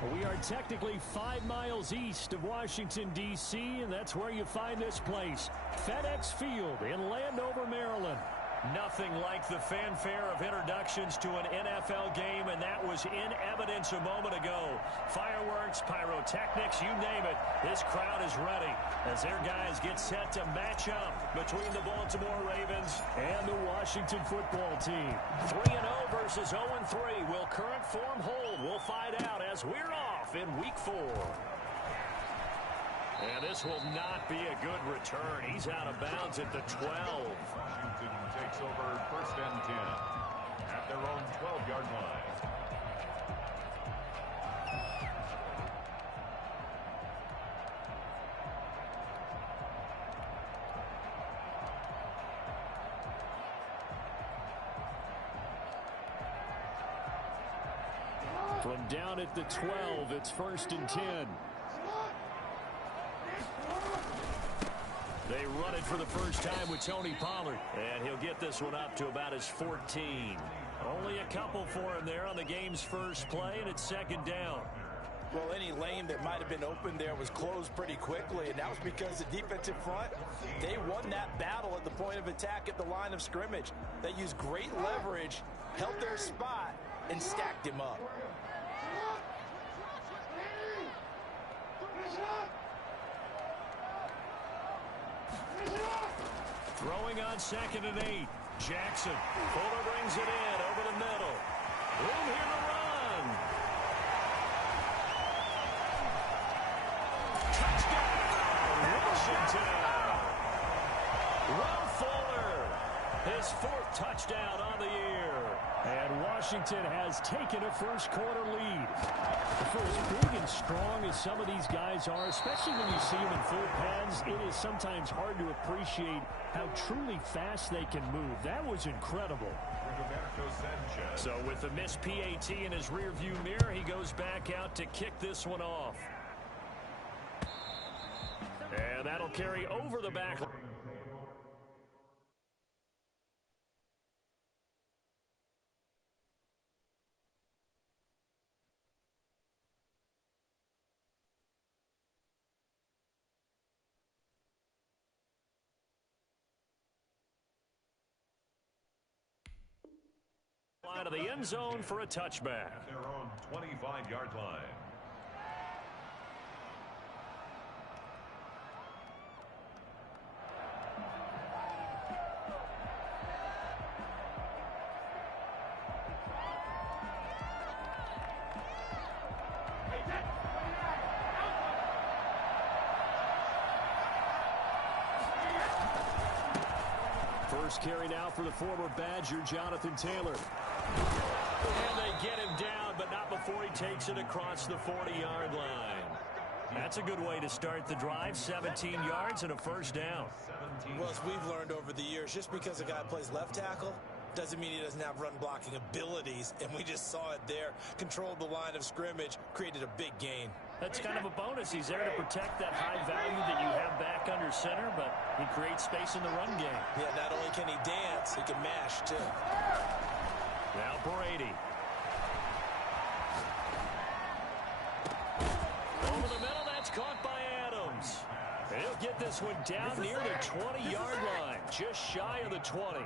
We are technically 5 miles east of Washington, D.C., and that's where you find this place, FedEx Field in Landover, Maryland. Nothing like the fanfare of introductions to an NFL game, and that was in evidence a moment ago. Fireworks, pyrotechnics, you name it. This crowd is ready as their guys get set to match up between the Baltimore Ravens and the Washington football team. 3-0 versus 0-3. Will current form hold? We'll find out as we're off in Week 4. And this will not be a good return. He's out of bounds at the 12. Washington takes over 1st and 10 at their own 12-yard line. From down at the 12, it's 1st and 10. They run it for the first time with Tony Pollard. And he'll get this one up to about his 14. Only a couple for him there on the game's first play, and it's 2nd down. Well, any lane that might have been open there was closed pretty quickly, and that was because the defensive front, they won that battle at the point of attack at the line of scrimmage. They used great leverage, held their spot, and stacked him up. Throwing on 2nd and 8. Jackson. Fuller brings it in over the middle. Room here to run. Touchdown, Washington. Will Fuller, his 4th touchdown on the year. And Washington has taken a first-quarter lead. For as big and strong as some of these guys are, especially when you see them in full pads, it is sometimes hard to appreciate how truly fast they can move. That was incredible. So with the missed PAT in his rearview mirror, he goes back out to kick this one off. And that'll carry over the back. Line of the end zone for a touchback. At their own 25-yard line. First carry now for the former Badger, Jonathan Taylor. And they get him down, but not before he takes it across the 40-yard line. That's a good way to start the drive. 17 yards and a first down. Well, as we've learned over the years, just because a guy plays left tackle doesn't mean he doesn't have run-blocking abilities, and we just saw it there. Controlled the line of scrimmage, created a big gain. That's kind of a bonus. He's there to protect that high value that you have back under center, but he creates space in the run game. Yeah, not only can he dance, he can mash, too. Now Brady. Over the middle, that's caught by Adams. And he'll get this one down near the 20-yard line, just shy of the 20.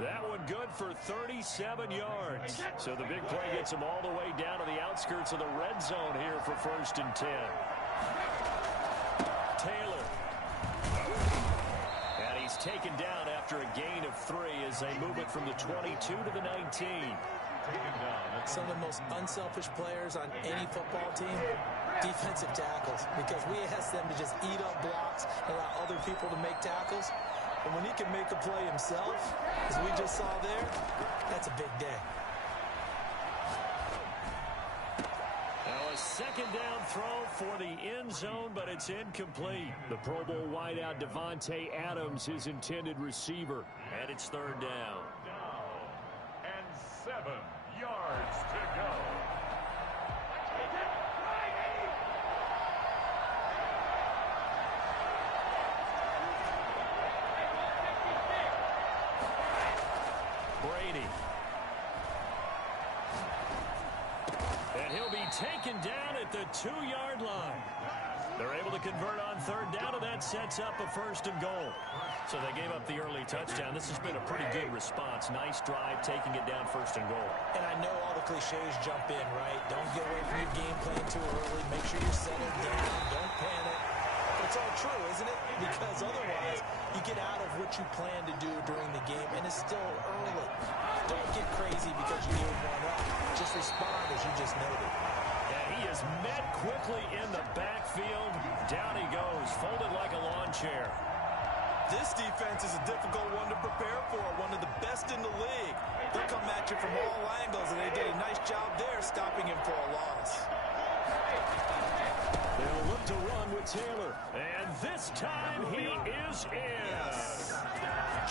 That one good for 37 yards. So the big play gets him all the way down to the outskirts of the red zone here for 1st and 10. Taylor. And he's taken down after a gain of 3 as they move it from the 22 to the 19. Some of the most unselfish players on any football team, defensive tackles, because we ask them to just eat up blocks, allow other people to make tackles. And when he can make a play himself, as we just saw there, that's a big day. Now a 2nd down throw for the end zone, but it's incomplete. The Pro Bowl wideout Devontae Adams, his intended receiver. And it's 3rd down. And 7 yards to go. Brady. And he'll be taken down at the 2-yard line. They're able to convert on third down, and that sets up a 1st and goal. So they gave up the early touchdown. This has been a pretty good response. Nice drive, taking it down 1st and goal. And I know all the cliches jump in, right? Don't get away from your game plan too early. Make sure you're settled down. Don't panic. But it's all true, isn't it? Because otherwise, you get out of what you plan to do during the game, and it's still early. Don't get crazy because you gave one up. Just respond, as you just noted. And he is met quickly in the backfield. Down he goes, folded like a lawn chair. This defense is a difficult one to prepare for, one of the best in the league. They'll come at you from all angles, and they did a nice job there stopping him for a loss. They'll look to run with Taylor, and this time he is in. Yes.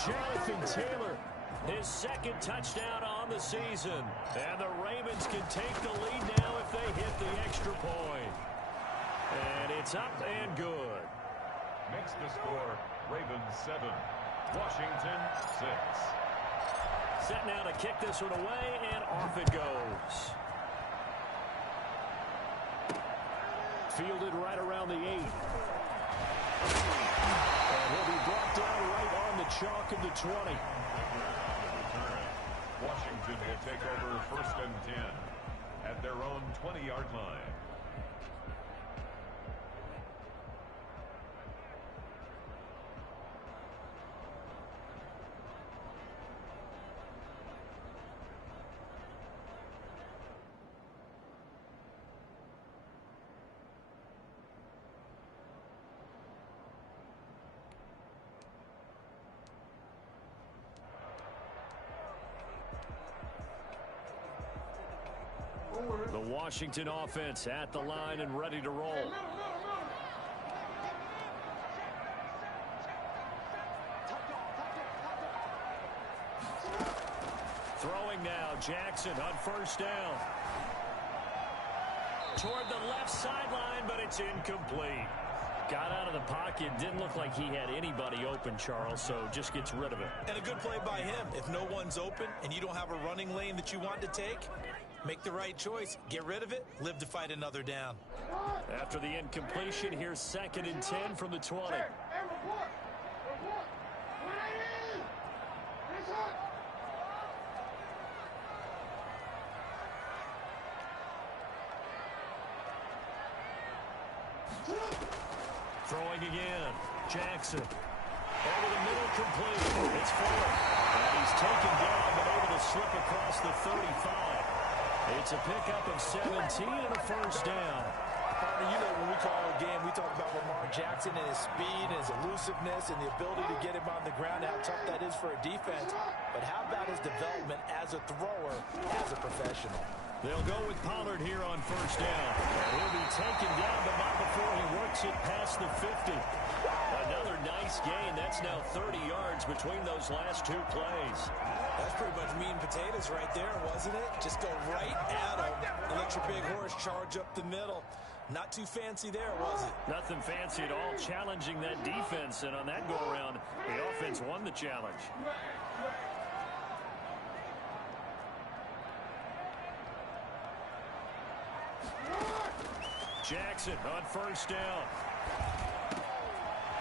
Jonathan Taylor, his 2nd touchdown on the season. And the Ravens can take the lead now if they hit the extra point. And it's up and good. Makes the score Ravens 7, Washington 6. Set now to kick this one away, and off it goes. Fielded right around the 8. And he'll be brought down right on the chalk of the 20. Washington will take over 1st and 10 at their own 20-yard line. The Washington offense at the line and ready to roll. Throwing now, Jackson on 1st down. Toward the left sideline, but it's incomplete. Got out of the pocket. Didn't look like he had anybody open, Charles, so just gets rid of it. And a good play by him. If no one's open and you don't have a running lane that you want to take, make the right choice. Get rid of it. Live to fight another down. After the incompletion, here's 2nd and 10 from the 20. Throwing again. Jackson. Over the middle, complete. It's forward. And he's taken down, but able to slip across the 35. It's a pickup of 17 and a 1st down. Partner, you know when we call a game, we talk about Lamar Jackson and his speed and his elusiveness and the ability to get him on the ground, how tough that is for a defense. But how about his development as a thrower, as a professional? They'll go with Pollard here on 1st down. He'll be taken down, but not before he works it past the 50. Another nice gain. That's now 30 yards between those last 2 plays. That's pretty much meat and potatoes right there, wasn't it? Just go right at him and let your big horse charge up the middle. Not too fancy there, was it? Nothing fancy at all, challenging that defense. And on that go-around, the offense won the challenge. Jackson on 1st down.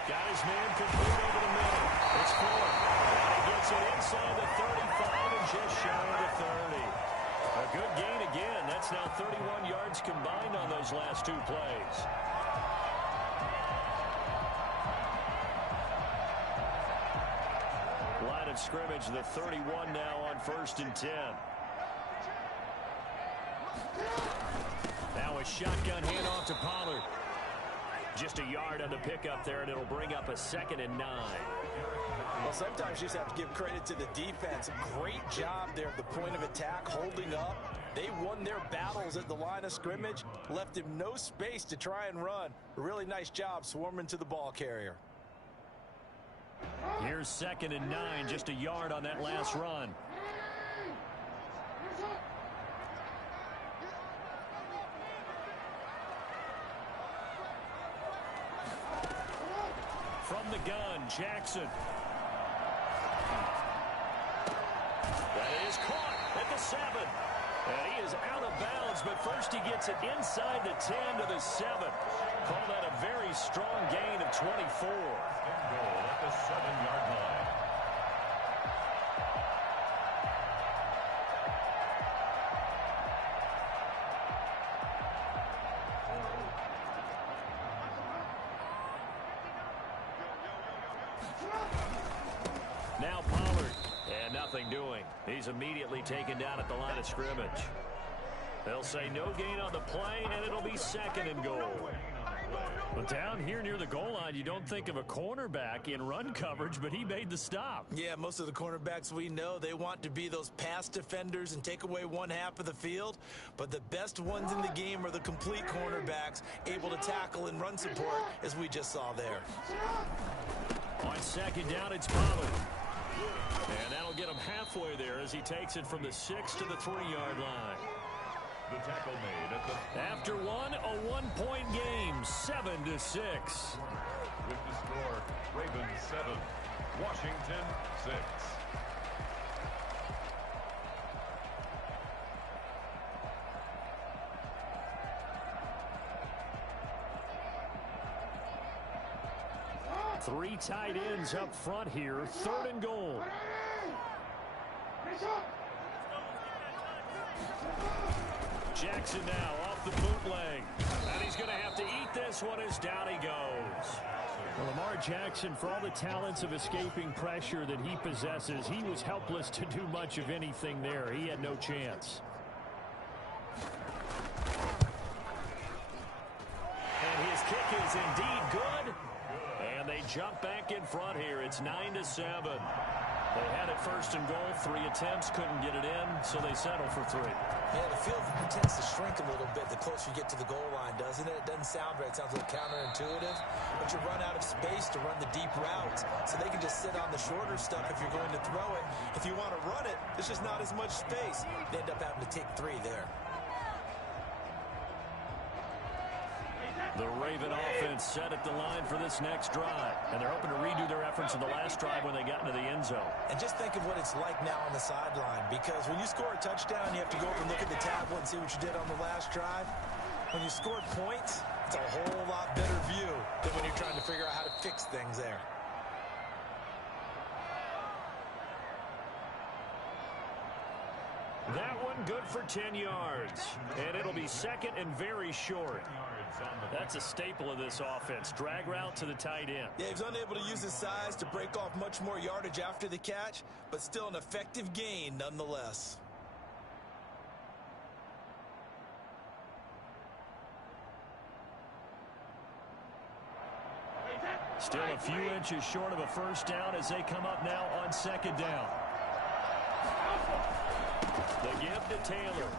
Got his man complete over the middle. It's forward. And he gets it inside the 35 and just shy of the 30. A good gain again. That's now 31 yards combined on those last 2 plays. Line of scrimmage, the 31 now on 1st and 10. Now a shotgun handoff to Pollard. Just a yard on the pickup there, and it'll bring up a 2nd and 9. Well, sometimes you just have to give credit to the defense. Great job there at the point of attack, holding up. They won their battles at the line of scrimmage, left him no space to try and run. A really nice job swarming to the ball carrier. Here's 2nd and 9, just a yard on that last run. From the gun, Jackson. That is caught at the 7. And he is out of bounds, but first he gets it inside the 10 to the 7. Call that a very strong gain of 24. And goal at the 7-yard line. Now Pollard, and nothing doing. He's immediately taken down at the line of scrimmage. They'll say no gain on the play, and it'll be second and goal. But down here near the goal line, you don't think of a cornerback in run coverage, but he made the stop. Yeah, most of the cornerbacks we know, they want to be those pass defenders and take away one half of the field. But the best ones in the game are the complete cornerbacks, able to tackle and run support, as we just saw there. On second down, it's Pollard. And that'll get him halfway there as he takes it from the 6 to the 3-yard line. The tackle made at the... After one, a one-point game, 7-6. With the score, Ravens 7, Washington 6. Three tight ends up front here, third and goal. Jackson now off the bootleg. And he's going to have to eat this one as down he goes. Well, Lamar Jackson, for all the talents of escaping pressure that he possesses, he was helpless to do much of anything there. He had no chance. And his kick is indeed good. And they jump back in front here. It's 9-7. They had it first and goal. 3 attempts, couldn't get it in, so they settle for 3. Yeah, the field tends to shrink a little bit the closer you get to the goal line, doesn't it? It doesn't sound right. It sounds a little counterintuitive. But you run out of space to run the deep routes, so they can just sit on the shorter stuff if you're going to throw it. If you want to run it, there's just not as much space. They end up having to take 3 there. The Raven offense set at the line for this next drive. And they're hoping to redo their efforts in the last drive when they got into the end zone. And just think of what it's like now on the sideline. Because when you score a touchdown, you have to go over and look at the tablet and see what you did on the last drive. When you scored points, it's a whole lot better view than when you're trying to figure out how to fix things there. That one good for 10 yards. And it'll be second and very short. That's a staple of this offense. Drag route to the tight end. Yeah, he was unable to use his size to break off much more yardage after the catch, but still an effective gain nonetheless. Still a few inches short of a first down as they come up now on second down. The give to Taylor.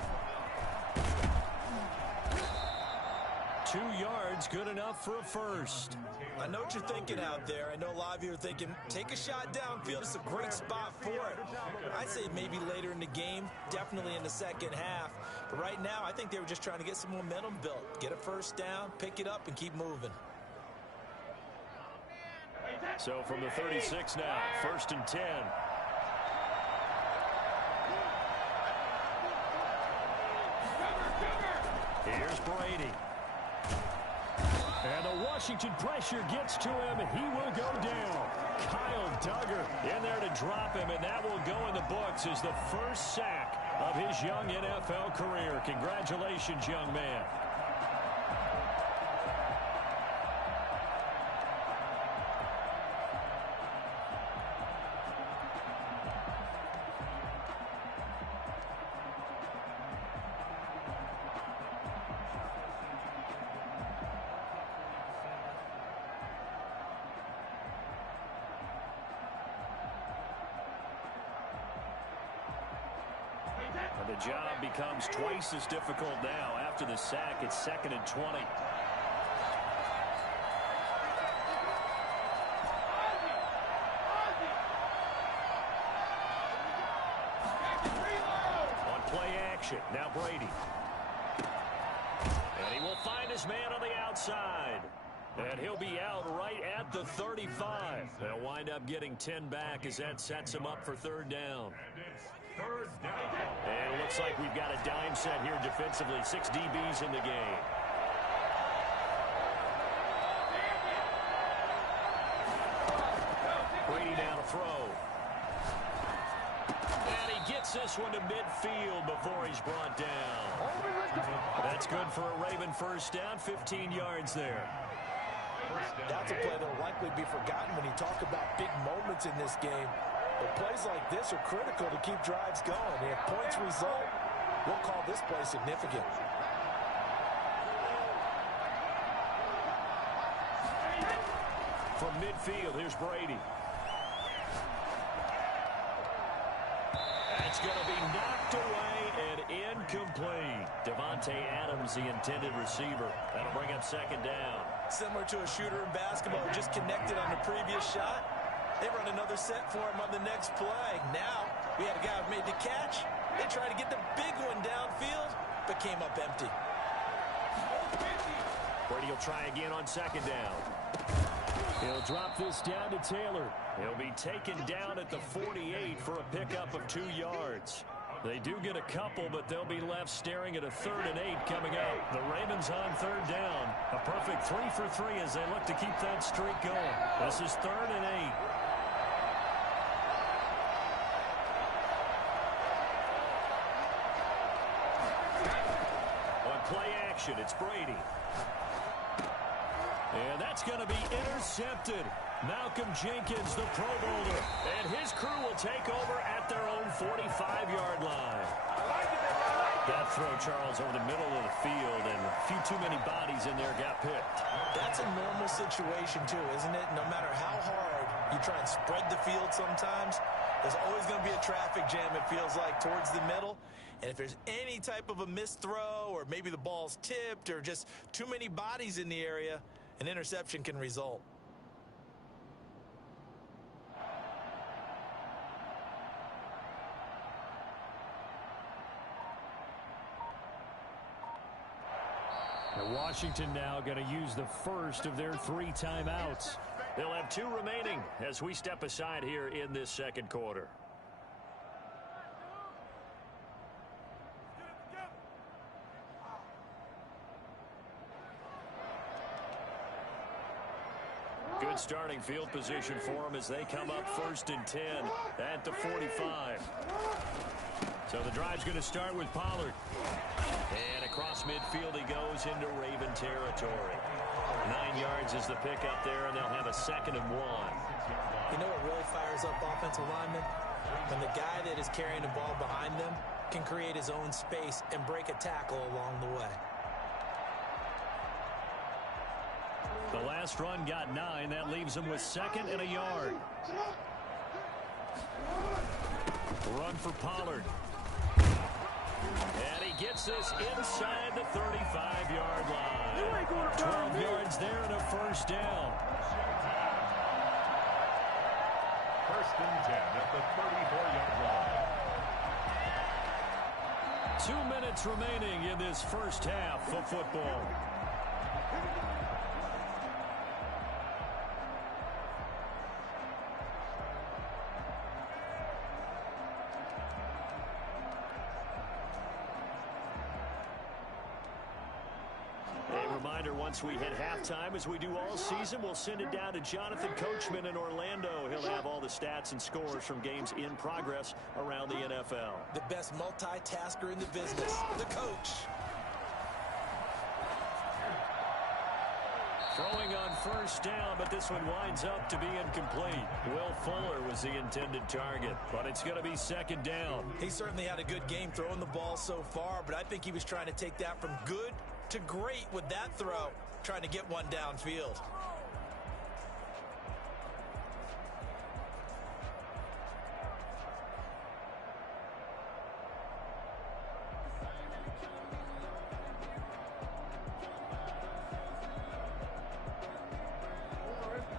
2 yards, good enough for a first. I know what you're thinking out there. I know a lot of you are thinking, take a shot downfield. It's a great spot for it. I'd say maybe later in the game, definitely in the second half. But right now, I think they were just trying to get some momentum built. Get a first down, pick it up, and keep moving. So from the 36 now, first and 10. Here's Brady. And the Washington pressure gets to him. He will go down. Kyle Duggar in there to drop him, and that will go in the books as the first sack of his young NFL career. Congratulations, young man. And the job becomes twice as difficult now. After the sack, it's second and 20. On play action, now Brady. And he will find his man on the outside. And he'll be out right at the 35. They'll wind up getting 10 back as that sets him up for third down. third down. And it looks like we've got a dime set here defensively. 6 DBs in the game. Brady down to throw. And he gets this one to midfield before he's brought down. That's good for a Raven first down. 15 yards there. That's a play that will likely be forgotten when you talk about big moments in this game. But plays like this are critical to keep drives going. If points result, we'll call this play significant. From midfield, here's Brady. That's going to be knocked away and incomplete. Devontae Adams, the intended receiver. That'll bring up second down. Similar to a shooter in basketball who just connected on the previous shot. They run another set for him on the next play. Now, we had a guy who made the catch. They tried to get the big one downfield, but came up empty. Brady will try again on second down. He'll drop this down to Taylor. He'll be taken down at the 48 for a pickup of 2 yards. They do get a couple, but they'll be left staring at a 3rd and 8 coming up. The Ravens on third down. A perfect 3 for 3 as they look to keep that streak going. This is 3rd and 8. On play action, it's Brady. And that's going to be intercepted. Malcolm Jenkins, the Pro Bowler, and his crew will take over at their own 45-yard line. That throw, Charles, over the middle of the field, and a few too many bodies in there got picked. That's a normal situation, too, isn't it? No matter how hard you try and spread the field sometimes, there's always going to be a traffic jam, it feels like, towards the middle. And if there's any type of a missed throw, or maybe the ball's tipped, or just too many bodies in the area, an interception can result. And Washington now going to use the first of their 3 timeouts. They'll have 2 remaining as we step aside here in this second quarter. Good starting field position for them as they come up 1st and 10 at the 45. So the drive's going to start with Pollard. And across midfield he goes into Raven territory. 9 yards is the pickup there, and they'll have a 2nd and 1. You know what really fires up offensive linemen? When the guy that is carrying the ball behind them can create his own space and break a tackle along the way. The last run got 9. That leaves them with 2nd and a yard. Run for Pollard. And he gets this inside the 35-yard line. 12 yards there and a first down. 1st and 10 at the 34-yard line. 2 minutes remaining in this first half of football. Once we hit halftime, as we do all season, we'll send it down to Jonathan Coachman in Orlando. He'll have all the stats and scores from games in progress around the NFL. The best multitasker in the business, the coach. Throwing on first down, but this one winds up to be incomplete. Will Fuller was the intended target, but it's going to be 2nd down. He certainly had a good game throwing the ball so far, but I think he was trying to take that from good to great with that throw, trying to get one downfield.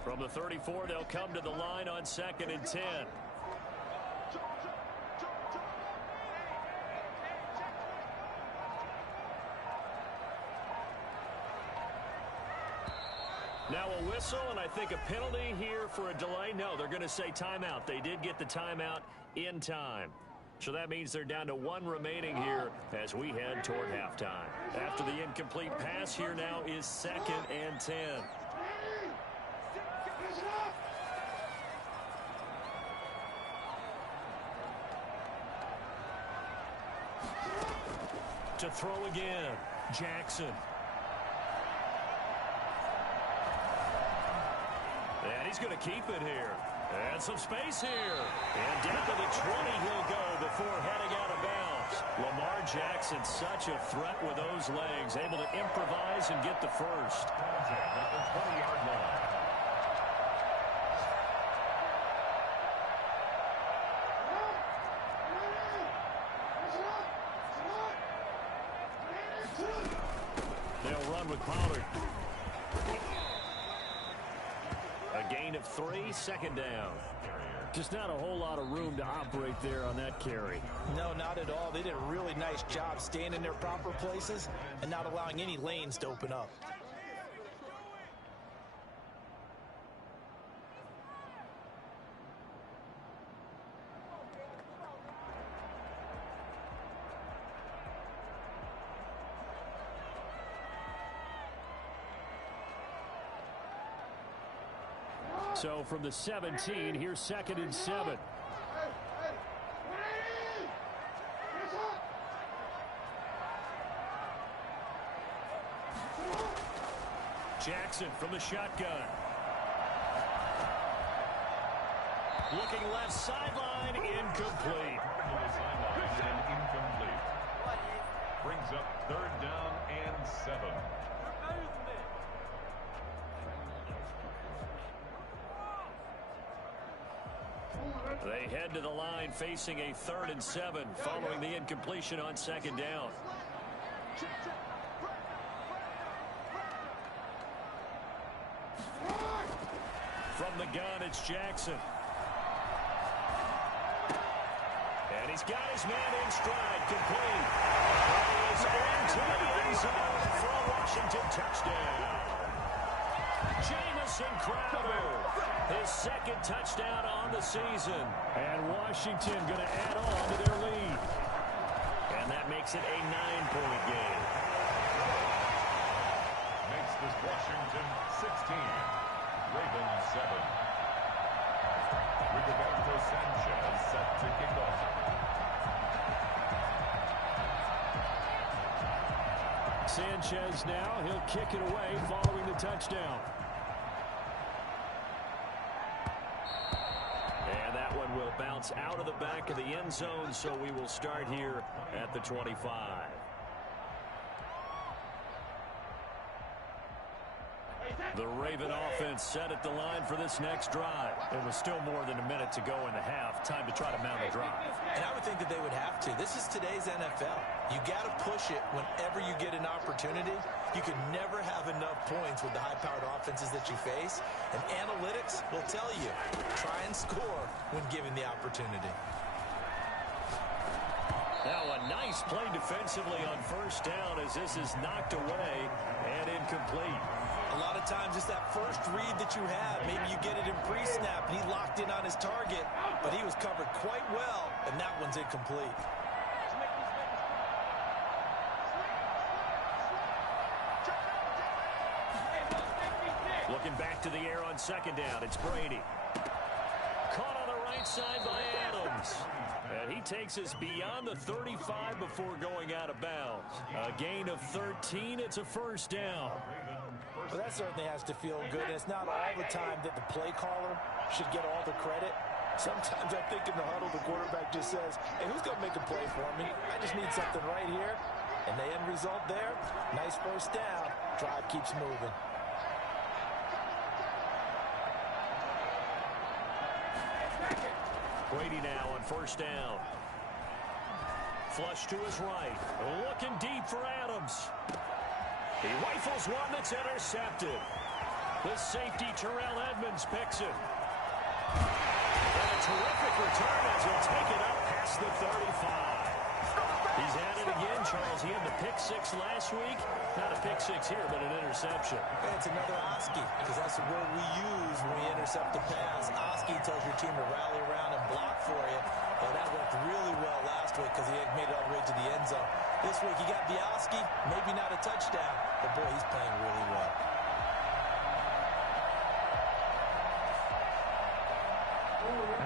From the 34, they'll come to the line on 2nd and 10. Now a whistle, and I think a penalty here for a delay. No, they're going to say timeout. They did get the timeout in time. So that means they're down to 1 remaining here as we head toward halftime. After the incomplete pass, here now is 2nd and 10. To throw again, Jackson. And he's going to keep it here. And some space here. And down to the 20 he'll go before heading out of bounds. Lamar Jackson, such a threat with those legs, able to improvise and get the first. At the 20-yard line. They'll run with Pollard. A gain of 3, 2nd down. Just not a whole lot of room to operate there on that carry. No, not at all. They did a really nice job staying in their proper places and not allowing any lanes to open up. So from the 17, here's 2nd and 7. Jackson from the shotgun. Looking left sideline, incomplete. And incomplete. Brings up 3rd down and 7. They head to the line facing a 3rd and 7 following the incompletion on 2nd down. From the gun, it's Jackson. And he's got his man in stride, complete. He's into the end zone for a Washington touchdown. Jamison Crowder, his 2nd touchdown on the season. And Washington going to add on to their lead. And that makes it a 9-point game. Makes this Washington 16. Ravens 7. Rigoberto Sanchez set to kick off. Sanchez now, he'll kick it away following the touchdown. And that one will bounce out of the back of the end zone, so we will start here at the 25. The Raven offense set at the line for this next drive. It was still more than a minute to go in the half. Time to try to mount a drive. And I would think that they would have to. This is today's NFL. You got to push it whenever you get an opportunity. You can never have enough points with the high-powered offenses that you face. And analytics will tell you, try and score when given the opportunity. Now a nice play defensively on 1st down as this is knocked away and incomplete. A lot of times it's that first read that you have. Maybe you get it in pre-snap and he locked in on his target, but he was covered quite well, and that one's incomplete. Looking back to the air on 2nd down, it's Brady. Caught on the right side by Adams. And he takes us beyond the 35 before going out of bounds. A gain of 13, it's a 1st down. Well, that certainly has to feel good. And it's not all the time that the play caller should get all the credit. Sometimes I think in the huddle, the quarterback just says, hey, who's going to make a play for me? I just need something right here. And the end result there, nice 1st down. Drive keeps moving. Brady now on 1st down. Flush to his right. Looking deep for Adams. He rifles one that's intercepted. The safety, Terrell Edmonds, picks it. And a terrific return as he'll take it up past the 35. He's at it again, Charles, he had the pick six last week. Not a pick six here, but an interception. It's another Oski, because that's the word we use when we intercept the pass. Oski tells your team to rally around and block for you. Well, that worked really well last week because he had made it all the way to the end zone. This week, he got the Oski, maybe not a touchdown, but boy, he's playing really well.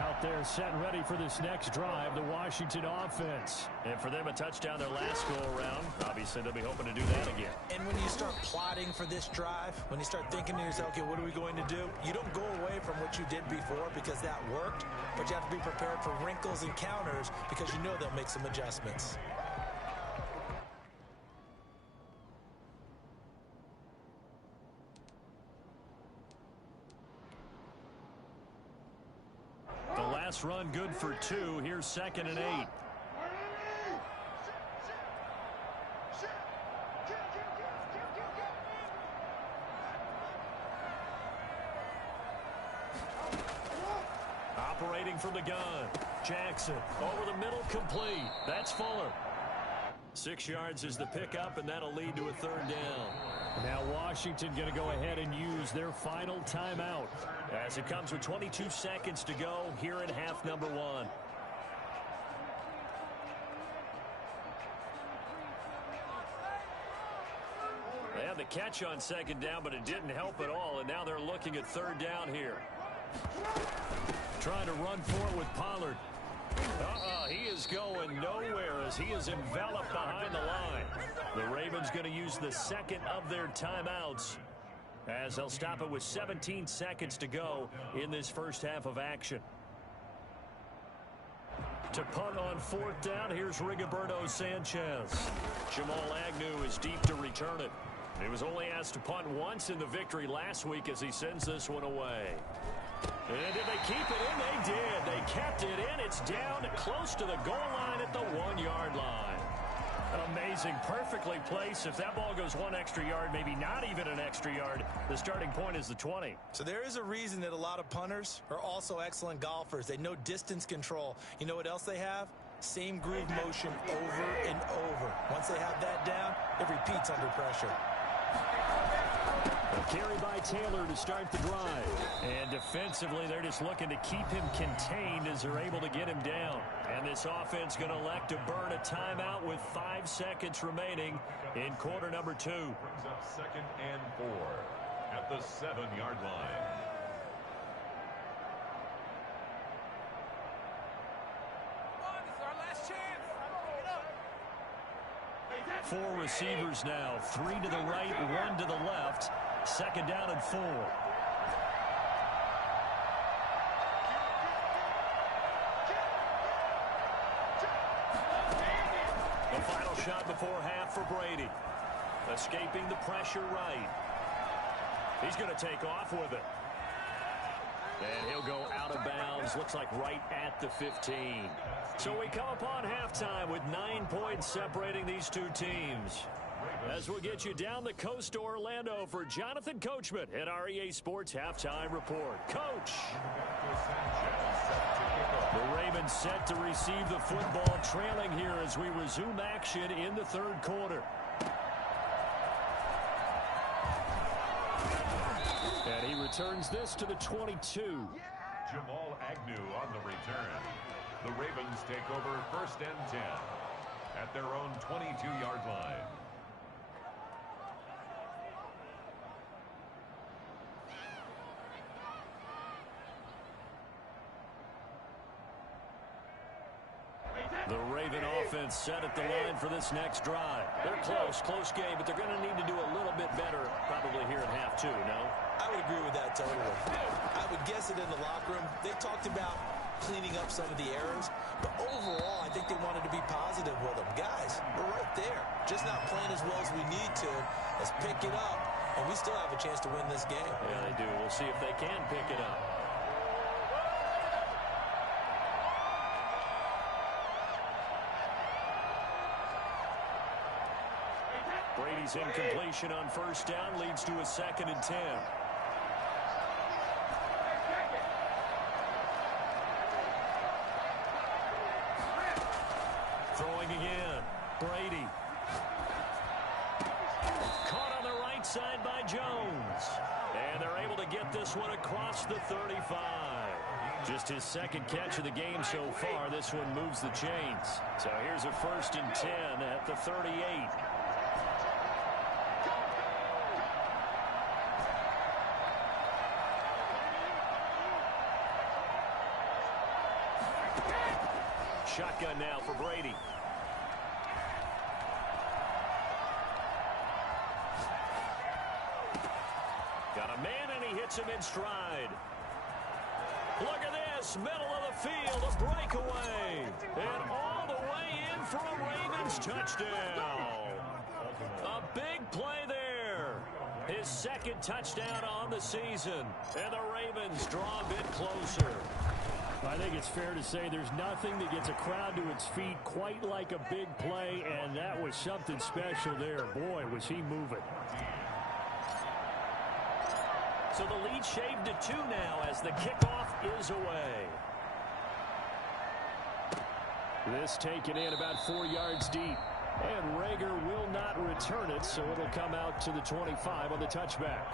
Out there set and ready for this next drive, the Washington offense. And for them, a touchdown their last go-around. Obviously, they'll be hoping to do that again. And when you start plotting for this drive, when you start thinking to yourself, okay, what are we going to do? You don't go away from what you did before because that worked, but you have to be prepared for wrinkles and counters because you know they'll make some adjustments. Run good for 2. Here's 2nd and 8. Operating from the gun. Jackson over the middle, complete. That's Fuller. 6 yards is the pickup, and that'll lead to a 3rd down. Now Washington going to go ahead and use their final timeout as it comes with 22 seconds to go here in half number 1. They had the catch on 2nd down, but it didn't help at all, and now they're looking at 3rd down here. Trying to run for it with Pollard. He is going nowhere as he is enveloped behind the line. The Ravens going to use the 2nd of their timeouts as they'll stop it with 17 seconds to go in this first half of action. To punt on 4th down, here's Rigoberto Sanchez. Jamal Agnew is deep to return it. He was only asked to punt once in the victory last week as he sends this one away. And did they keep it in? They did. They kept it in. It's down close to the goal line at the 1-yard line. Amazing. Perfectly placed. If that ball goes 1 extra yard, maybe not even an extra yard, the starting point is the 20. So there is a reason that a lot of punters are also excellent golfers. They know distance control. You know what else they have? Same groove motion over and over. Once they have that down, it repeats under pressure. A carry by Taylor to start the drive. And defensively, they're just looking to keep him contained as they're able to get him down. And this offense going to elect to burn a timeout with 5 seconds remaining in quarter number 2. Brings up 2nd and 4 at the 7-yard line. Four receivers now, 3 to the right, 1 to the left. 2nd down and 4. The final shot before half for Brady. Escaping the pressure right. He's going to take off with it. And he'll go out of bounds, looks like right at the 15. So we come upon halftime with 9 points separating these two teams. As we'll get you down the coast to Orlando for Jonathan Coachman at our EA Sports Halftime Report. Coach! The Ravens set to receive the football, trailing here as we resume action in the 3rd quarter. And he returns this to the 22. Jamal Agnew on the return. The Ravens take over 1st and 10 at their own 22-yard line. The Raven offense set at the line for this next drive. They're close game, but they're going to need to do a little bit better probably here in half 2, no? I would agree with that totally. I would guess it in the locker room. They talked about cleaning up some of the errors, but overall, I think they wanted to be positive with them. Guys, we're right there. Just not playing as well as we need to. Let's pick it up, and we still have a chance to win this game. Yeah, they do. We'll see if they can pick it up. Brady's incompletion on 1st down leads to a 2nd and 10. Throwing again. Brady this one across the 35. Just his second catch of the game so far. This one moves the chains. So here's a 1st and 10 at the 38. Shotgun now for Brady. Got a man, and he hits him in stride. Look at this, middle of the field, a breakaway. And all the way in for a Ravens touchdown. A big play there. His second touchdown on the season. And the Ravens draw a bit closer. I think it's fair to say there's nothing that gets a crowd to its feet quite like a big play, and that was something special there. Boy, was he moving. So the lead shaved to 2 now as the kickoff is away. This taken in about 4 yards deep. And Rager will not return it, so it'll come out to the 25 on the touchback.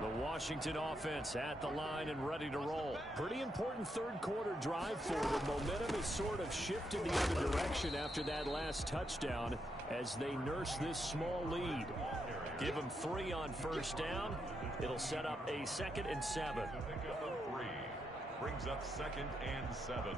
The Washington offense at the line and ready to roll. Pretty important third quarter drive for them. Momentum has sort of shifted the other direction after that last touchdown as they nurse this small lead. Give them 3 on 1st down. It'll set up a 2nd and 7. Pickup of 3 brings up 2nd and 7.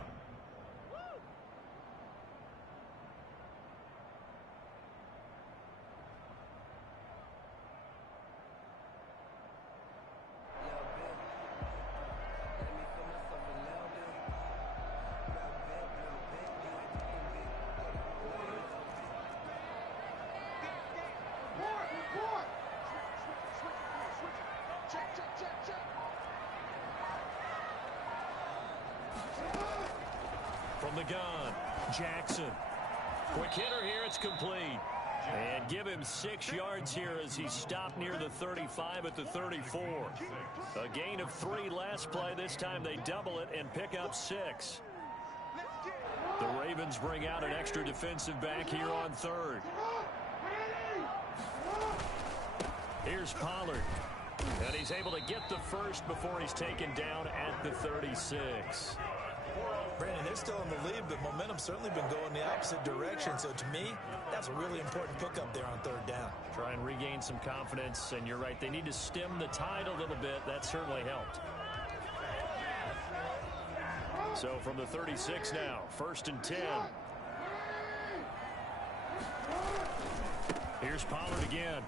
From the gun, Jackson. Quick hitter here, it's complete. And give him 6 yards here as he stopped near the 35 at the 34. A gain of 3 last play. This time they double it and pick up 6. The Ravens bring out an extra defensive back here on 3rd. Here's Pollard. And he's able to get the first before he's taken down at the 36. Brandon, they're still in the lead, but momentum's certainly been going the opposite direction. So to me, that's a really important pickup there on 3rd down. Try and regain some confidence, and you're right. They need to stem the tide a little bit. That certainly helped. So from the 36 now, 1st and 10. Here's Pollard again.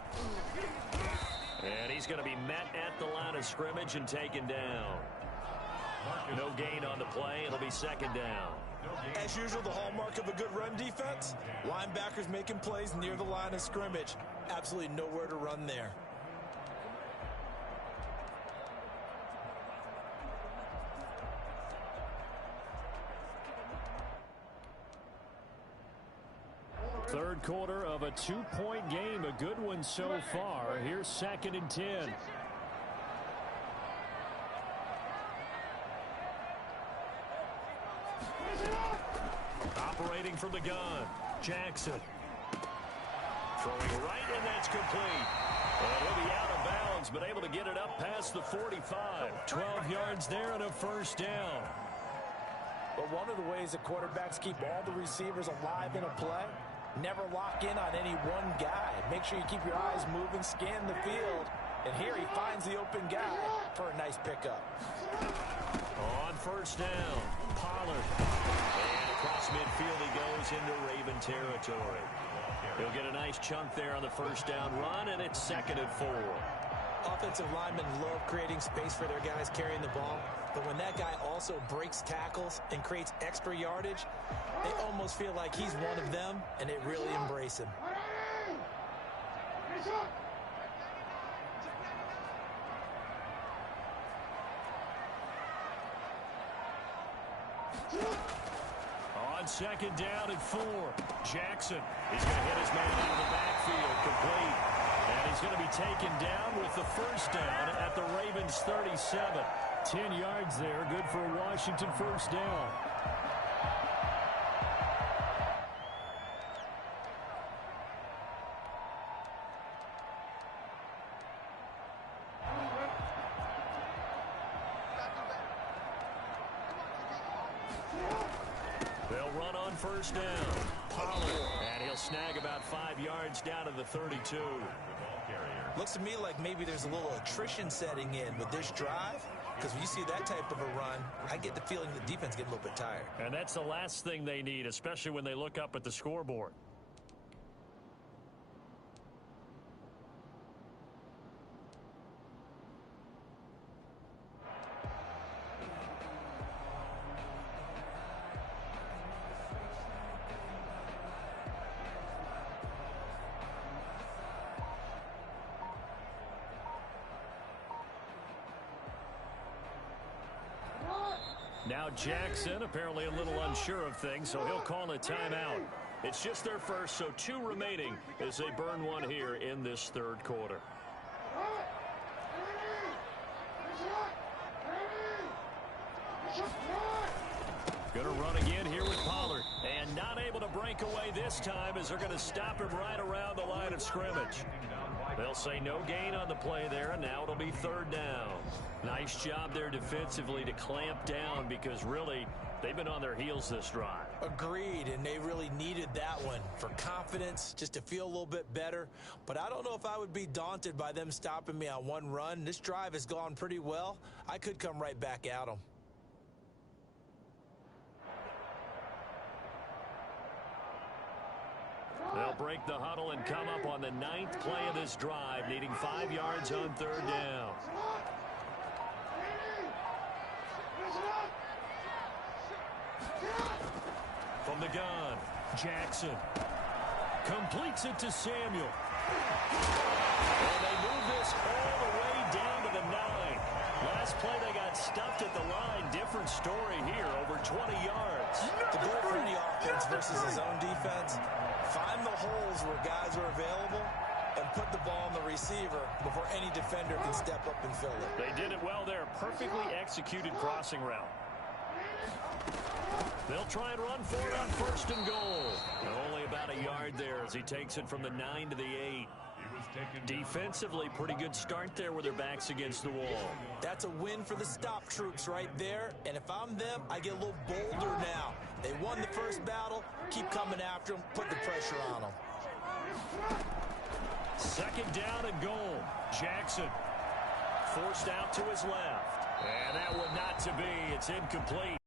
And he's going to be met at the line of scrimmage and taken down. No gain on the play. It'll be 2nd down. As usual, the hallmark of a good run defense, linebackers making plays near the line of scrimmage. Absolutely nowhere to run there. Third quarter of a 2-point game. A good one so far. Here's 2nd and 10. Operating from the gun, Jackson. Throwing right, and that's complete. And he'll be out of bounds, but able to get it up past the 45. 12 yards there and a 1st down. But one of the ways that quarterbacks keep all the receivers alive in a play, never lock in on any one guy. Make sure you keep your eyes moving, scan the field. And here he finds the open guy for a nice pickup. On 1st down, Pollard. And across midfield he goes into Raven territory. He'll get a nice chunk there on the 1st down run, and it's 2nd and 4. Offensive linemen love creating space for their guys carrying the ball. But when that guy also breaks tackles and creates extra yardage, they almost feel like he's one of them, and they really embrace him. On second down and 4. Jackson is going to hit his man out of the backfield, complete. And he's going to be taken down with the first down at the Ravens' 37. 10 yards there, good for a Washington first down. They'll run on first down. Pollard, and he'll snag about 5 yards down to the 32. Looks to me like maybe there's a little attrition setting in with this drive, because when you see that type of a run, I get the feeling the defense getting a little bit tired. And that's the last thing they need, especially when they look up at the scoreboard. Now Jackson apparently a little unsure of things, so he'll call a timeout. It's just their first, so 2 remaining as they burn one here in this third quarter. Going to run again here with Pollard. And not able to break away this time as they're going to stop him right around the line of scrimmage. They'll say no gain on the play there, and now it'll be third down. Nice job there defensively to clamp down because really they've been on their heels this drive. Agreed, and they really needed that one for confidence, just to feel a little bit better. But I don't know if I would be daunted by them stopping me on one run. This drive has gone pretty well. I could come right back at them. They'll break the huddle and come up on the 9th play of this drive, needing 5 yards on third down. From the gun, Jackson completes it to Samuel. And they move this all the way down to the 9. Last play they got stuffed at the line. Different story here, over 20 yards. The goal for any offense versus his own defense, find the holes where guys are available and put the ball on the receiver before any defender can step up and fill it. They did it well there. Perfectly executed crossing route. They'll try and run for it on first and goal. Only about a yard there as he takes it from the 9 to the 8. Defensively, pretty good start there with their backs against the wall. That's a win for the stop troops right there. And if I'm them, I get a little bolder now. They won the first battle. Keep coming after them. Put the pressure on them. Second down and goal. Jackson forced out to his left. And that one not to be. It's incomplete.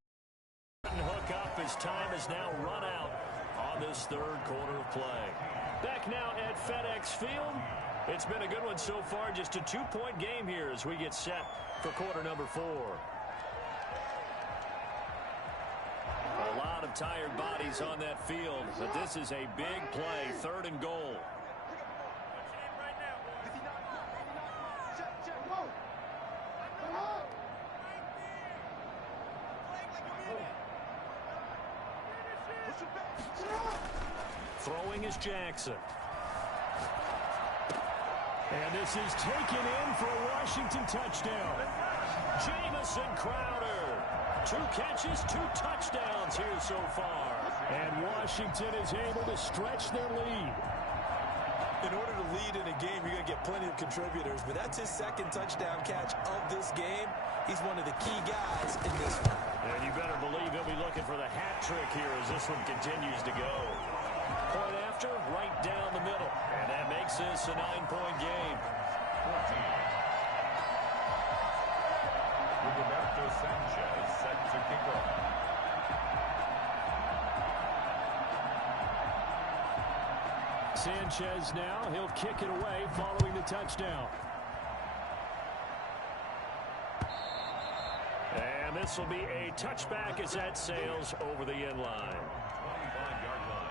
Hook up as time is now run out on this third quarter of play. Back now at FedEx Field. It's been a good one so far. Just a 2-point game here as we get set for quarter number 4. A lot of tired bodies on that field, but this is a big play, third and goal. Throwing is Jackson. And this is taken in for a Washington touchdown. Jamison Crowder. 2 catches, 2 touchdowns here so far. And Washington is able to stretch their lead. In order to lead in a game, you're going to get plenty of contributors, but that's his second touchdown catch of this game. He's one of the key guys in this one. And you better believe he'll be looking for the hat trick here as this one continues to go. Point after, right down the middle. And that makes this a 9-point game. Roberto Sanchez set to kick off. Sanchez now, he'll kick it away following the touchdown. And this will be a touchback as that sails over the end line. 25-yard line.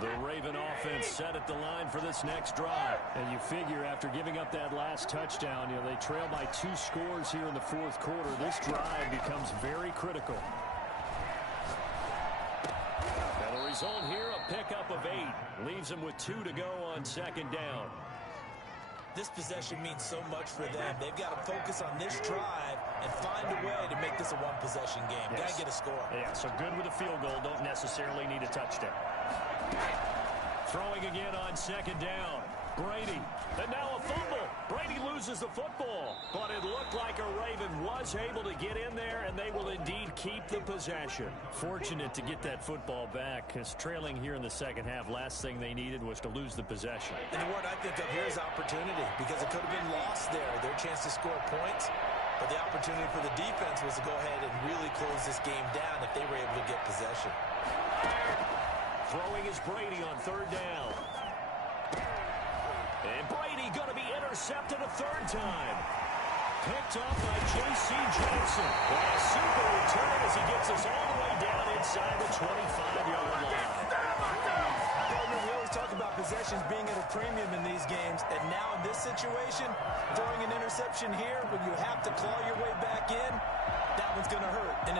The Raven offense set at the line for this next drive. And you figure after giving up that last touchdown, they trail by 2 scores here in the fourth quarter. This drive becomes very critical. And the result here, a pickup of 8. Leaves them with 2 to go on second down. This possession means so much for them. They've got to focus on this drive and find a way to make this a one-possession game. Yes. Got to get a score. Yeah, so good with a field goal. Don't necessarily need a touchdown. Throwing again on second down. Brady. And now a fumble. Brady loses the football. But it looked like a Raven was able to get in there, and they will indeed keep the possession. Fortunate to get that football back, because trailing here in the second half, last thing they needed was to lose the possession. And the word I think of here is opportunity, because it could have been lost there, their chance to score points. But the opportunity for the defense was to go ahead and really close this game down if they were able to get possession. Throwing is Brady on third down. And Brady going to be intercepted a third time. Picked up by J.C. Jackson. What a super return as he gets us all the way down inside the 25-yard line. We always talk about possessions being at a premium in these games, and now in this situation, throwing an interception here when you have to claw your way back in, that one's going to hurt. And